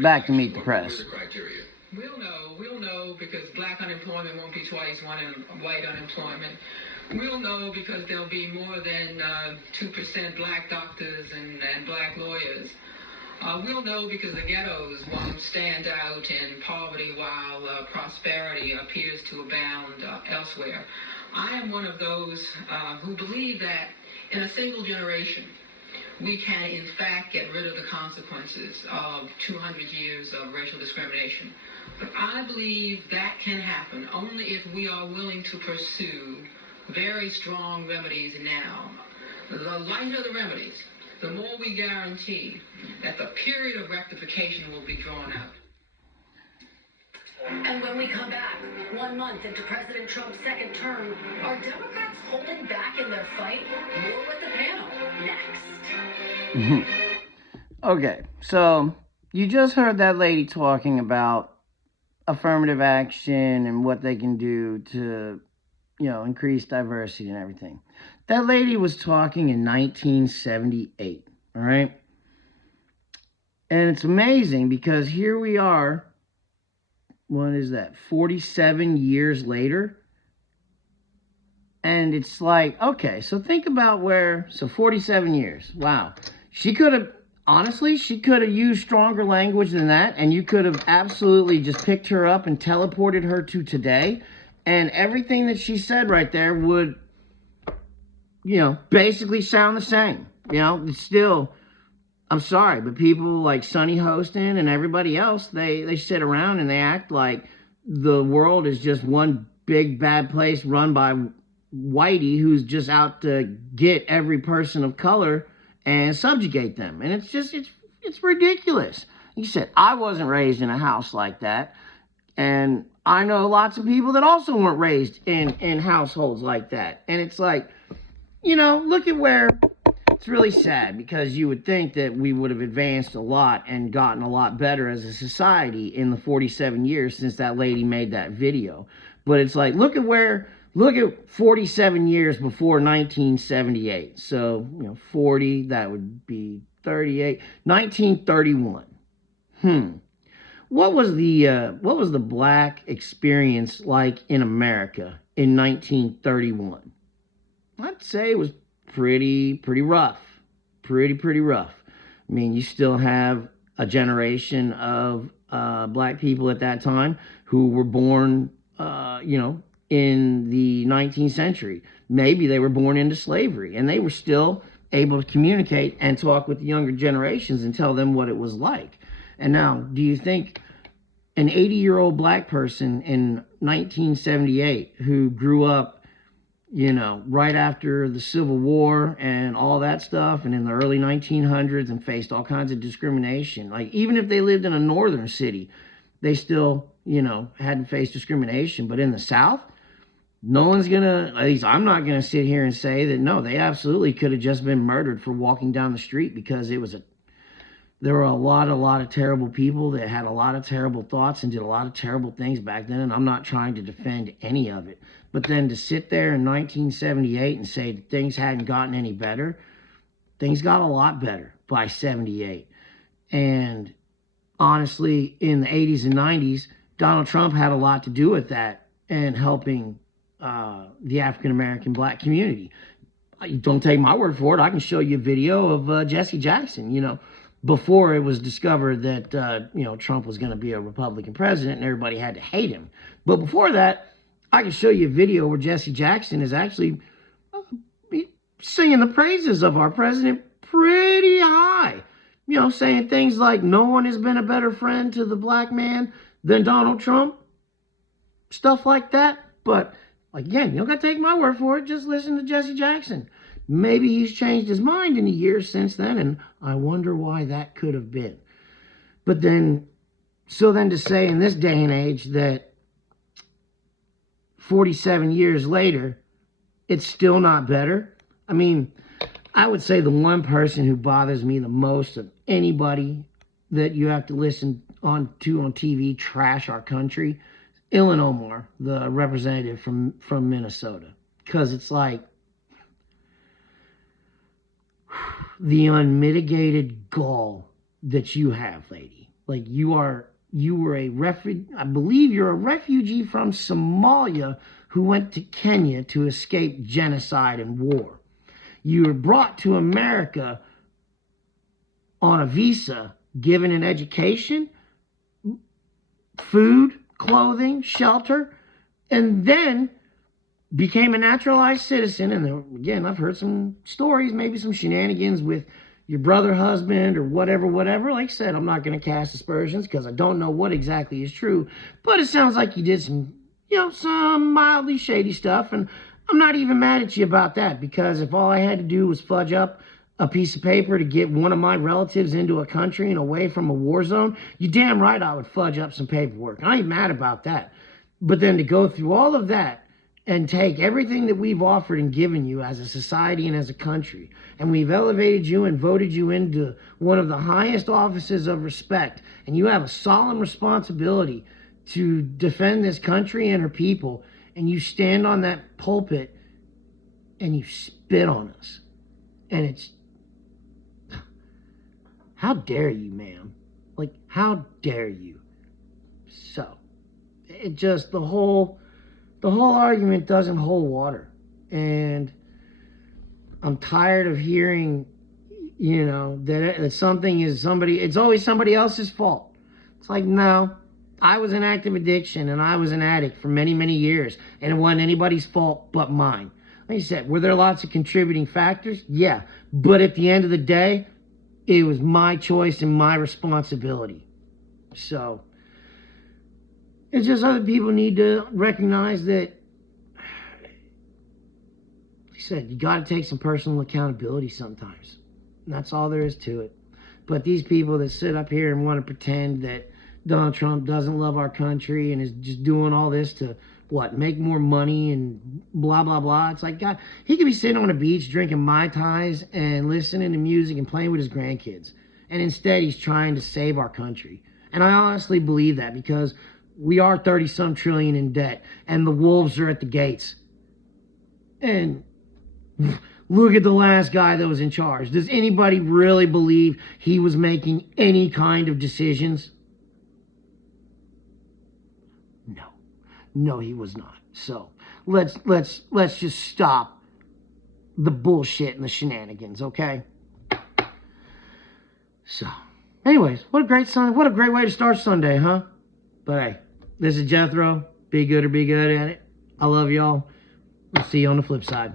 back to Meet the Press. We'll know because black unemployment won't be twice white unemployment. We'll know because there'll be more than 2% black doctors and black lawyers. We'll know because the ghettos won't stand out in poverty while prosperity appears to abound elsewhere. I am one of those who believe that in a single generation, we can in fact get rid of the consequences of 200 years of racial discrimination. But I believe that can happen only if we are willing to pursue very strong remedies now. The lighter the remedies, the more we guarantee that the period of rectification will be drawn out. And when we come back, 1 month into President Trump's second term, are Democrats holding back in their fight? More with the panel next. Okay, so you just heard that lady talking about affirmative action and what they can do to, increase diversity and everything. That lady was talking in 1978, all right? And it's amazing because here we are, what is that, 47 years later? And it's like, okay, so think about 47 years, wow. She could have used stronger language than that, and you could have absolutely just picked her up and teleported her to today, and everything that she said right there would, basically sound the same. It's still, I'm sorry, but people like Sonny Hostin and everybody else, they sit around and they act like the world is just one big bad place run by Whitey who's just out to get every person of color and subjugate them. And it's ridiculous. He said, I wasn't raised in a house like that. And I know lots of people that also weren't raised in households like that. And it's like, look at where it's really sad, because you would think that we would have advanced a lot and gotten a lot better as a society in the 47 years since that lady made that video. But it's like, look at 47 years before 1978. So, 40, that would be 38, 1931. What was the black experience like in America in 1931? I'd say it was pretty rough. Pretty rough. I mean, you still have a generation of black people at that time who were born, in the 19th century. Maybe they were born into slavery, and they were still able to communicate and talk with the younger generations and tell them what it was like. And now, do you think an 80-year-old black person in 1978 who grew up, right after the Civil War and all that stuff, and in the early 1900s, and faced all kinds of discrimination, like even if they lived in a northern city, they still, had to face discrimination. But in the South, no one's gonna, at least I'm not gonna sit here and say that, no, they absolutely could have just been murdered for walking down the street, because there were a lot of terrible people that had a lot of terrible thoughts and did a lot of terrible things back then, and I'm not trying to defend any of it. But then to sit there in 1978 and say that things hadn't gotten any better, things got a lot better by 78. And honestly, in the 80s and 90s, Donald Trump had a lot to do with that and helping the African-American black community. Don't take my word for it. I can show you a video of Jesse Jackson, before it was discovered that, Trump was going to be a Republican president and everybody had to hate him. But before that, I can show you a video where Jesse Jackson is actually singing the praises of our president pretty high. Saying things like, no one has been a better friend to the black man than Donald Trump. Stuff like that. But, again, you don't got to take my word for it. Just listen to Jesse Jackson. Maybe he's changed his mind in the years since then, and I wonder why that could have been. But then, to say in this day and age that 47 years later, it's still not better. I mean, I would say the one person who bothers me the most of anybody that you have to listen on TV trash our country, Ilhan Omar, the representative from Minnesota. Because it's like, the unmitigated gall that you have, lady. Like you were a refugee. I believe you're a refugee from Somalia who went to Kenya to escape genocide and war. You were brought to America on a visa, given an education, food, clothing, shelter, and then became a naturalized citizen. And again, I've heard some stories, maybe some shenanigans with your brother, husband, or whatever. Like I said, I'm not going to cast aspersions because I don't know what exactly is true. But it sounds like you did some mildly shady stuff. And I'm not even mad at you about that, because if all I had to do was fudge up a piece of paper to get one of my relatives into a country and away from a war zone, you damn right I would fudge up some paperwork. I ain't mad about that. But then to go through all of that and take everything that we've offered and given you as a society and as a country, and we've elevated you and voted you into one of the highest offices of respect, and you have a solemn responsibility to defend this country and her people, and you stand on that pulpit and you spit on us. And it's, how dare you, ma'am? Like, how dare you? So, it just, the whole argument doesn't hold water. And I'm tired of hearing, that something is it's always somebody else's fault. It's like, no, I was in active addiction and I was an addict for many, many years, and it wasn't anybody's fault but mine. Like you said, were there lots of contributing factors? Yeah. But at the end of the day, it was my choice and my responsibility. So, it's just other people need to recognize that, like I said, you got to take some personal accountability sometimes. And that's all there is to it. But these people that sit up here and want to pretend that Donald Trump doesn't love our country and is just doing all this to, make more money and blah, blah, blah. It's like, God, he could be sitting on a beach drinking Mai Tais and listening to music and playing with his grandkids. And instead, he's trying to save our country. And I honestly believe that, because we are 30-some trillion in debt, and the wolves are at the gates. And look at the last guy that was in charge. Does anybody really believe he was making any kind of decisions? No, he was not. So let's just stop the bullshit and the shenanigans, okay? So, anyways, what a great way to start Sunday, huh? But hey, this is Jethro. Be good or be good at it. I love y'all. We'll see you on the flip side.